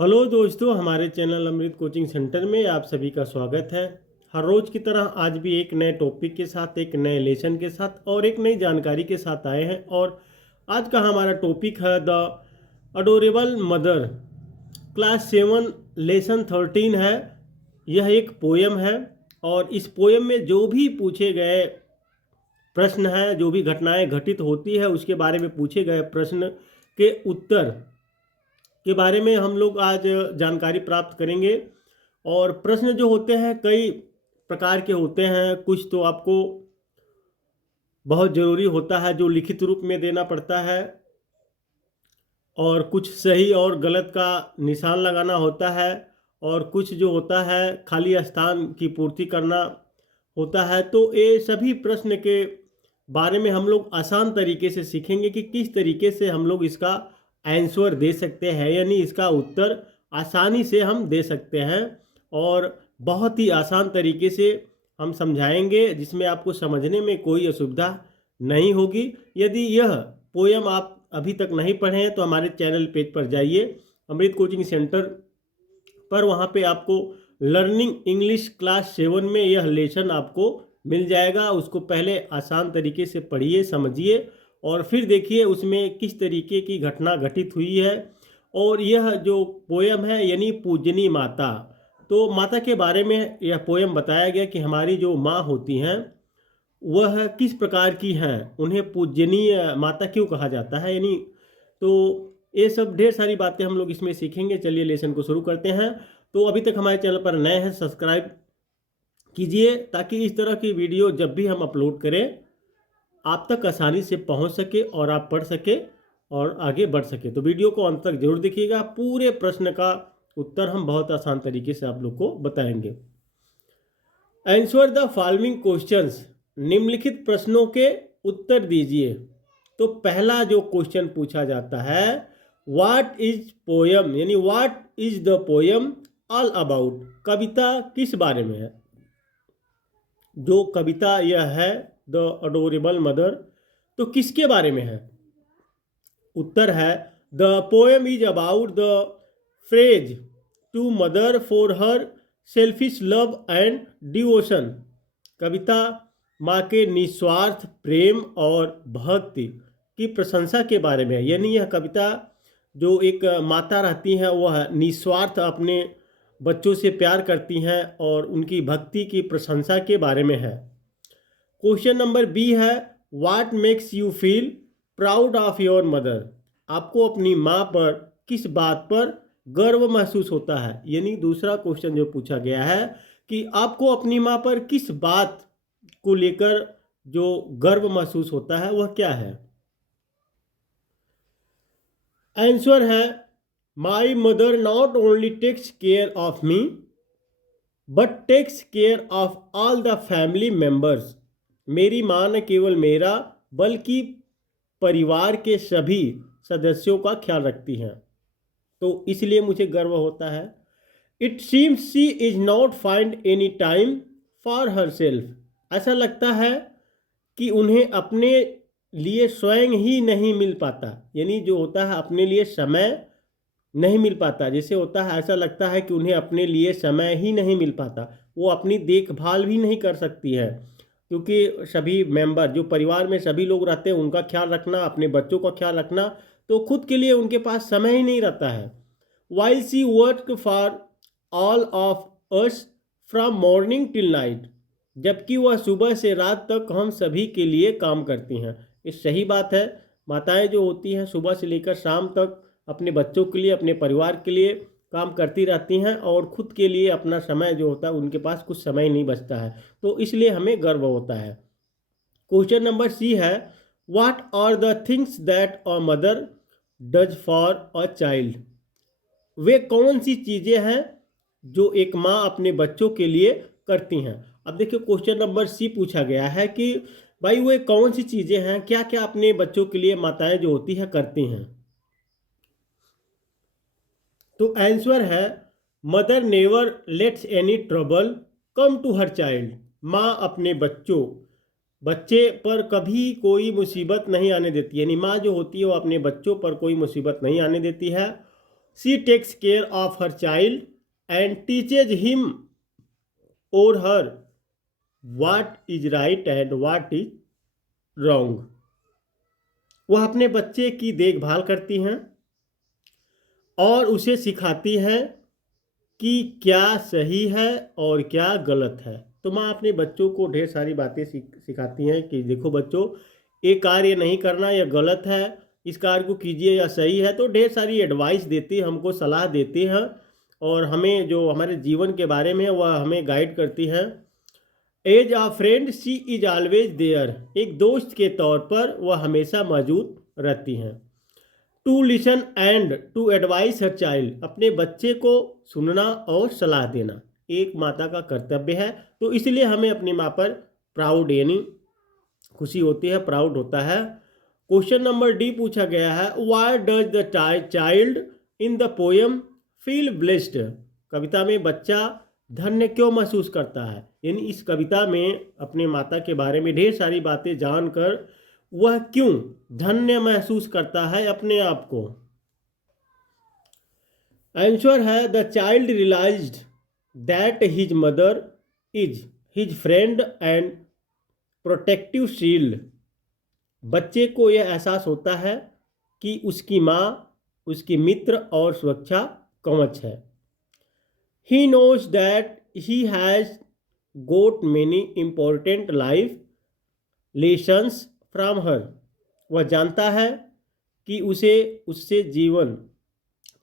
Hello दोस्तों, हमारे channel अमृत coaching centre में आप सभी का स्वागत है। हर रोज़ की तरह आज भी एक नए टॉपिक के साथ, एक नए लेसन के साथ और एक नई जानकारी के साथ आए हैं। और आज का हमारा टॉपिक है the adorable mother. Class 7 lesson 13 है। यह एक पोयम है और इस पोयम में जो भी पूछे गए प्रश्न हैं, जो भी घटनाएं घटित होती है उसके बारे में पूछे गए प्रश्न के उत्तर के बारे में हम लोग आज जानकारी प्राप्त करेंगे। और प्रश्न जो होते हैं कई प्रकार के होते हैं। कुछ तो आपको बहुत ज़रूरी होता है जो लिखित रूप में देना पड़ता है, और कुछ सही और गलत का निशान लगाना होता है, और कुछ जो होता है खाली स्थान की पूर्ति करना होता है। तो ये सभी प्रश्न के बारे में हम लोग आसान तरीके से सीखेंगे कि किस तरीके से हम लोग इसका आंसर दे सकते हैं, यानी इसका उत्तर आसानी से हम दे सकते हैं। और बहुत ही आसान तरीके से हम समझाएंगे जिसमें आपको समझने में कोई असुविधा नहीं होगी। यदि यह पोयम आप अभी तक नहीं पढ़े हैं तो हमारे चैनल पेज पर जाइए, अमृत कोचिंग सेंटर पर। वहाँ पे आपको लर्निंग इंग्लिश क्लास 7 में यह लेसन आपको मिल जाएगा। उसको पहले आसान तरीके से पढ़िए, समझिए और फिर देखिए उसमें किस तरीके की घटना घटित हुई है। और यह जो पोयम है यानी पूजनी माता, तो माता के बारे में यह पोयम बताया गया कि हमारी जो माँ होती हैं वह किस प्रकार की हैं, उन्हें पूजनीय माता क्यों कहा जाता है, यानी तो ये सब ढेर सारी बातें हम लोग इसमें सीखेंगे। चलिए लेसन को शुरू करते हैं। तो अभी तक हमारे चैनल पर नए हैं, सब्सक्राइब कीजिए ताकि इस तरह की वीडियो जब भी हम अपलोड करें आप तक आसानी से पहुंच सके और आप पढ़ सके और आगे बढ़ सके। तो वीडियो को अंत तक जरूर देखिएगा। पूरे प्रश्न का उत्तर हम बहुत आसान तरीके से आप लोग को बताएंगे। आंसर द फॉलोइंग क्वेश्चंस, निम्नलिखित प्रश्नों के उत्तर दीजिए। तो पहला जो क्वेश्चन पूछा जाता है, व्हाट इज पोयम, यानी what is the poem all about, कविता किस बारे में है। जो कविता यह है द अडोरेबल मदर, तो किसके बारे में है। उत्तर है the poem is about the phrase to mother for her selfish love and devotion. कविता माँ के निस्वार्थ प्रेम और भक्ति की प्रशंसा के बारे में है। यानी यह कविता जो एक माता रहती हैं वह निस्वार्थ अपने बच्चों से प्यार करती हैं और उनकी भक्ति की प्रशंसा के बारे में है। क्वेश्चन नंबर बी है, what makes you feel proud of your mother, आपको अपनी माँ पर किस बात पर गर्व महसूस होता है। यानी दूसरा क्वेश्चन जो पूछा गया है कि आपको अपनी माँ पर किस बात को लेकर जो गर्व महसूस होता है वह क्या है। आंसर है, my mother not only takes care of me but takes care of all the family members. मेरी माँ न केवल मेरा बल्कि परिवार के सभी सदस्यों का ख्याल रखती हैं, तो इसलिए मुझे गर्व होता है। It seems she is not find any time for her self, ऐसा लगता है कि उन्हें अपने लिए स्वयं ही नहीं मिल पाता। यानी जो होता है अपने लिए समय नहीं मिल पाता, जैसे होता है ऐसा लगता है कि उन्हें अपने लिए समय ही नहीं मिल पाता। वो अपनी देखभाल भी नहीं कर सकती है क्योंकि सभी मेंबर जो परिवार में सभी लोग रहते हैं उनका ख्याल रखना, अपने बच्चों का ख्याल रखना, तो खुद के लिए उनके पास समय ही नहीं रहता है। While she work for all of us from morning till night, जबकि वह सुबह से रात तक हम सभी के लिए काम करती हैं। ये सही बात है। माताएं जो होती हैं सुबह से लेकर शाम तक अपने बच्चों के लिए, अपने परिवार के लिए काम करती रहती हैं और खुद के लिए अपना समय जो होता है उनके पास कुछ समय नहीं बचता है, तो इसलिए हमें गर्व होता है। क्वेश्चन नंबर सी है, what are the things that a mother does for a child, वे कौन सी चीज़ें हैं जो एक माँ अपने बच्चों के लिए करती हैं। अब देखिए क्वेश्चन नंबर सी पूछा गया है कि भाई वे कौन सी चीज़ें हैं, क्या क्या अपने बच्चों के लिए माताएं जो होती हैं करती हैं। तो आंसर है, mother never lets any trouble come to her child, माँ अपने बच्चे पर कभी कोई मुसीबत नहीं आने देती। यानी माँ जो होती है वो अपने बच्चों पर कोई मुसीबत नहीं आने देती है। She takes care of her child and teaches him और her what is right and what is wrong. वह अपने बच्चे की देखभाल करती हैं और उसे सिखाती हैं कि क्या सही है और क्या गलत है। तो माँ अपने बच्चों को ढेर सारी बातें सिखाती हैं कि देखो बच्चों, ये कार्य नहीं करना, यह गलत है, इस कार्य को कीजिए या सही है। तो ढेर सारी एडवाइस देती है, हमको सलाह देती हैं और हमें जो हमारे जीवन के बारे में वह हमें गाइड करती हैं। As a friend she is always there, एक दोस्त के तौर पर वह हमेशा मौजूद रहती हैं। To listen and to advise her child, अपने बच्चे को सुनना और सलाह देना एक माता का कर्तव्य है। तो इसलिए हमें अपनी माँ पर प्राउड यानी खुशी होती है, प्राउड होता है। क्वेश्चन नंबर डी पूछा गया है, why does the child in the poem feel blessed, कविता में बच्चा धन्य क्यों महसूस करता है। यानी इस कविता में अपने माता के बारे में ढेर सारी बातें जानकर वह क्यों धन्य महसूस करता है अपने आप को। आंसर है, the child realised that his mother is his friend and protective shield, बच्चे को यह एहसास होता है कि उसकी माँ उसकी मित्र और सुरक्षा कवच है। He knows that he has got many important life lessons from her, वह जानता है कि उसे उससे जीवन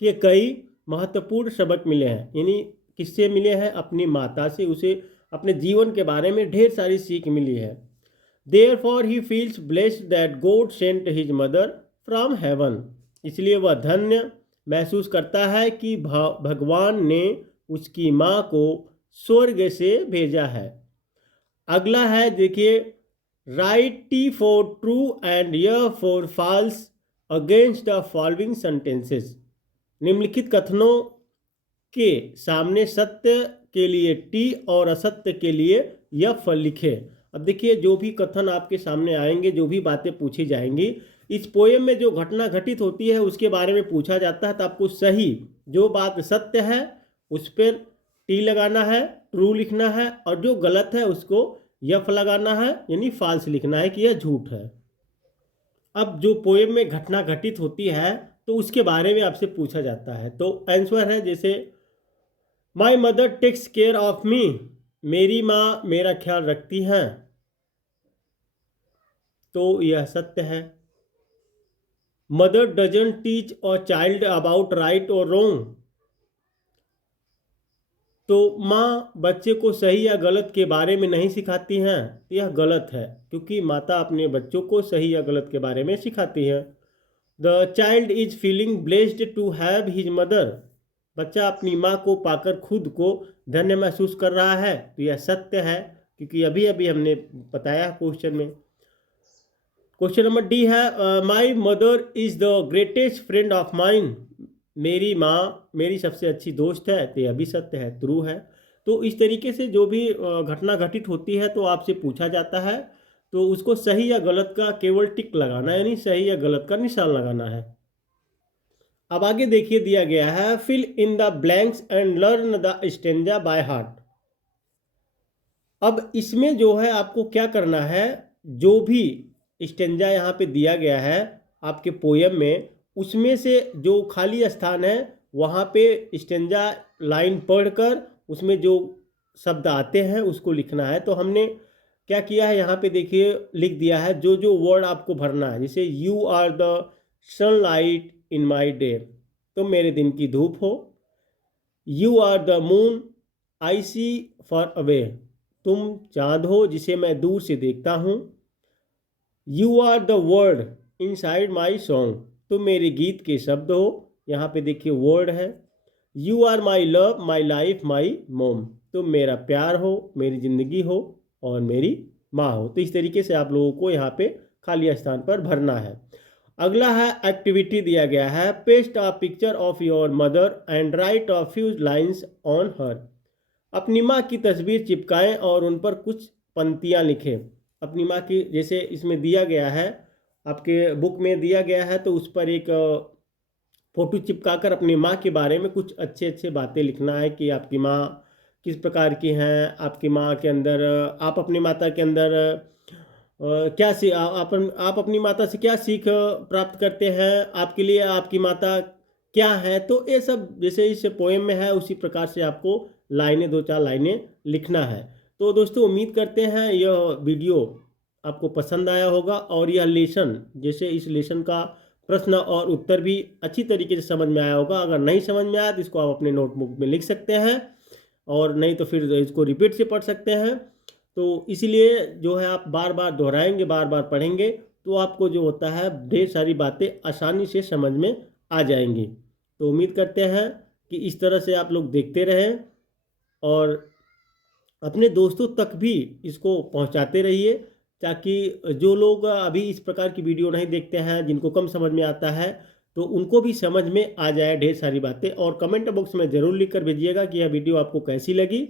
के कई महत्वपूर्ण सबक मिले हैं। यानी किससे मिले हैं, अपनी माता से उसे अपने जीवन के बारे में ढेर सारी सीख मिली है। Therefore he feels blessed that God sent his mother from heaven, इसलिए वह धन्य महसूस करता है कि भगवान ने उसकी माँ को स्वर्ग से भेजा है। अगला है देखिए, write T for true and F for false against the following sentences, निम्नलिखित कथनों के सामने सत्य के लिए टी और असत्य के लिए यफ लिखे। अब देखिए, जो भी कथन आपके सामने आएंगे, जो भी बातें पूछी जाएंगी, इस पोएम में जो घटना घटित होती है उसके बारे में पूछा जाता है। तो आपको सही जो बात सत्य है उस पर टी लगाना है, ट्रू लिखना है, और जो गलत है उसको यफ लगाना है यानी फॉल्स लिखना है कि यह झूठ है। अब जो पोएम में घटना घटित होती है तो उसके बारे में आपसे पूछा जाता है। तो आंसर है जैसे, my mother takes care of me, मेरी माँ मेरा ख्याल रखती हैं, तो यह सत्य है। Mother doesn't teach a child about right और रॉन्ग, तो माँ बच्चे को सही या गलत के बारे में नहीं सिखाती हैं, यह गलत है, क्योंकि माता अपने बच्चों को सही या गलत के बारे में सिखाती है। The child is feeling blessed to have his mother, बच्चा अपनी माँ को पाकर खुद को धन्य महसूस कर रहा है, तो यह सत्य है, क्योंकि अभी अभी हमने बताया क्वेश्चन में। क्वेश्चन नंबर डी है, my mother is the greatest friend of mine, मेरी माँ मेरी सबसे अच्छी दोस्त है, तो यह भी सत्य है, ट्रू है। तो इस तरीके से जो भी घटना घटित होती है तो आपसे पूछा जाता है, तो उसको सही या गलत का केवल टिक लगाना है, यानी सही या गलत का निशान लगाना है। अब आगे देखिए, दिया गया है, fill in the blanks and learn the stanza by heart. अब इसमें जो है आपको क्या करना है, जो भी स्टेंजा यहाँ पे दिया गया है आपके पोयम में, उसमें से जो खाली स्थान है वहाँ पे स्टेंजा लाइन पढ़कर उसमें जो शब्द आते हैं उसको लिखना है। तो हमने क्या किया है, यहाँ पे देखिए लिख दिया है जो जो वर्ड आपको भरना है। जैसे you are the sunlight in my day, तुम मेरे दिन की धूप हो। You are the moon I see far away, तुम चाँद हो जिसे मैं दूर से देखता हूँ। You are the word inside my song, तुम मेरे गीत के शब्द हो, यहाँ पे देखिए वर्ड है। You are my love my life my mom, तुम मेरा प्यार हो, मेरी ज़िंदगी हो और मेरी माँ हो। तो इस तरीके से आप लोगों को यहाँ पे खाली स्थान पर भरना है। अगला है एक्टिविटी दिया गया है, paste a picture of your mother and right a few lines on her, अपनी माँ की तस्वीर चिपकाएं और उन पर कुछ पंक्तियाँ लिखें। अपनी माँ की, जैसे इसमें दिया गया है, आपके बुक में दिया गया है, तो उस पर एक फ़ोटो चिपकाकर अपनी माँ के बारे में कुछ अच्छे अच्छे बातें लिखना है कि आपकी माँ किस प्रकार की हैं, आपकी माँ के अंदर आप अपनी माता के अंदर क्या सी आप अपनी माता से क्या सीख प्राप्त करते हैं, आपके लिए आपकी माता क्या है। तो ये सब जैसे इस पोएम में है उसी प्रकार से आपको लाइनें, 2-4 लाइनें लिखना है। तो दोस्तों उम्मीद करते हैं यह वीडियो आपको पसंद आया होगा और यह लेसन, जैसे इस लेसन का प्रश्न और उत्तर भी अच्छी तरीके से समझ में आया होगा। अगर नहीं समझ में आया तो इसको आप अपने नोटबुक में लिख सकते हैं और नहीं तो फिर इसको रिपीट से पढ़ सकते हैं। तो इसीलिए जो है आप बार बार दोहराएंगे, बार बार पढ़ेंगे तो आपको जो होता है ढेर सारी बातें आसानी से समझ में आ जाएंगी। तो उम्मीद करते हैं कि इस तरह से आप लोग देखते रहें और अपने दोस्तों तक भी इसको पहुंचाते रहिए, ताकि जो लोग अभी इस प्रकार की वीडियो नहीं देखते हैं, जिनको कम समझ में आता है, तो उनको भी समझ में आ जाए ढेर सारी बातें। और कमेंट बॉक्स में ज़रूर लिख कर भेजिएगा कि यह वीडियो आपको कैसी लगी।